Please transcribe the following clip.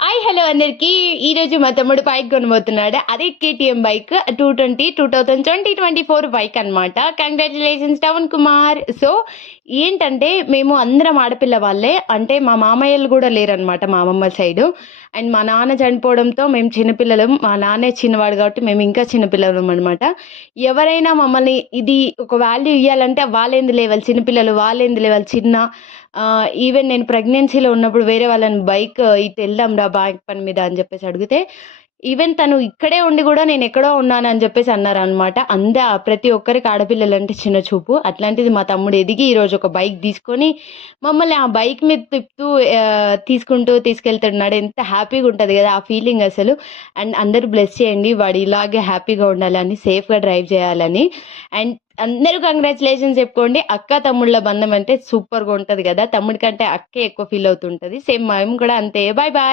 Hello అందరికి. ఈ రోజు మా తమ్ముడు బైక్ కొనబోతున్నాడు. అదే కేటీఎం బైక్ 2024 బైక్ అన్నమాట. కంగ్రాచులేషన్స్ టవన్ కుమార్. సో ఏంటంటే మేము అందరం ఆడపిల్ల వాళ్ళే, అంటే మా మామయ్యలు కూడా లేరనమాట మా అమ్మమ్మ సైడు. అండ్ మా నాన్న చనిపోవడంతో మేము చిన్నపిల్లలం. మా నాన్నే చిన్నవాడు కాబట్టి మేము ఇంకా చిన్నపిల్లలం అనమాట. ఎవరైనా మమ్మల్ని ఇది ఒక వాల్యూ ఇవ్వాలంటే వాళ్ళేంది లేవాలి, చిన్నపిల్లలు వాళ్ళేంది లేవాలి చిన్న. ఈవెన్ నేను ప్రెగ్నెన్సీలో ఉన్నప్పుడు వేరే వాళ్ళని బైక్ ఇటు వెళ్దాం రా బైక్ పని మీద అని చెప్పేసి అడిగితే, ఈవెన్ తను ఇక్కడే ఉండి కూడా నేను ఎక్కడో ఉన్నాను అని చెప్పేసి అన్నారు అనమాట. ప్రతి ఒక్కరికి ఆడపిల్లలంటే చిన్న చూపు. అట్లాంటిది మా తమ్ముడు ఎదిగి ఈరోజు ఒక బైక్ తీసుకొని మమ్మల్ని ఆ బైక్ మీద తిప్పుతూ తీసుకుంటూ తీసుకెళ్తున్నాడు. ఎంత హ్యాపీగా ఉంటుంది కదా ఆ ఫీలింగ్ అసలు. అండ్ అందరూ బ్లెస్ చేయండి, వాడు ఇలాగే హ్యాపీగా ఉండాలని, సేఫ్గా డ్రైవ్ చేయాలని. అండ్ అందరూ కంగ్రాచులేషన్స్ చెప్పుకోండి. అక్క తమ్ముళ్ళ బంధం అంటే సూపర్గా ఉంటుంది కదా. తమ్ముడి కంటే అక్కే ఎక్కువ ఫీల్ అవుతుంటుంది. సేమ్ మేము కూడా అంతే. Bye bye.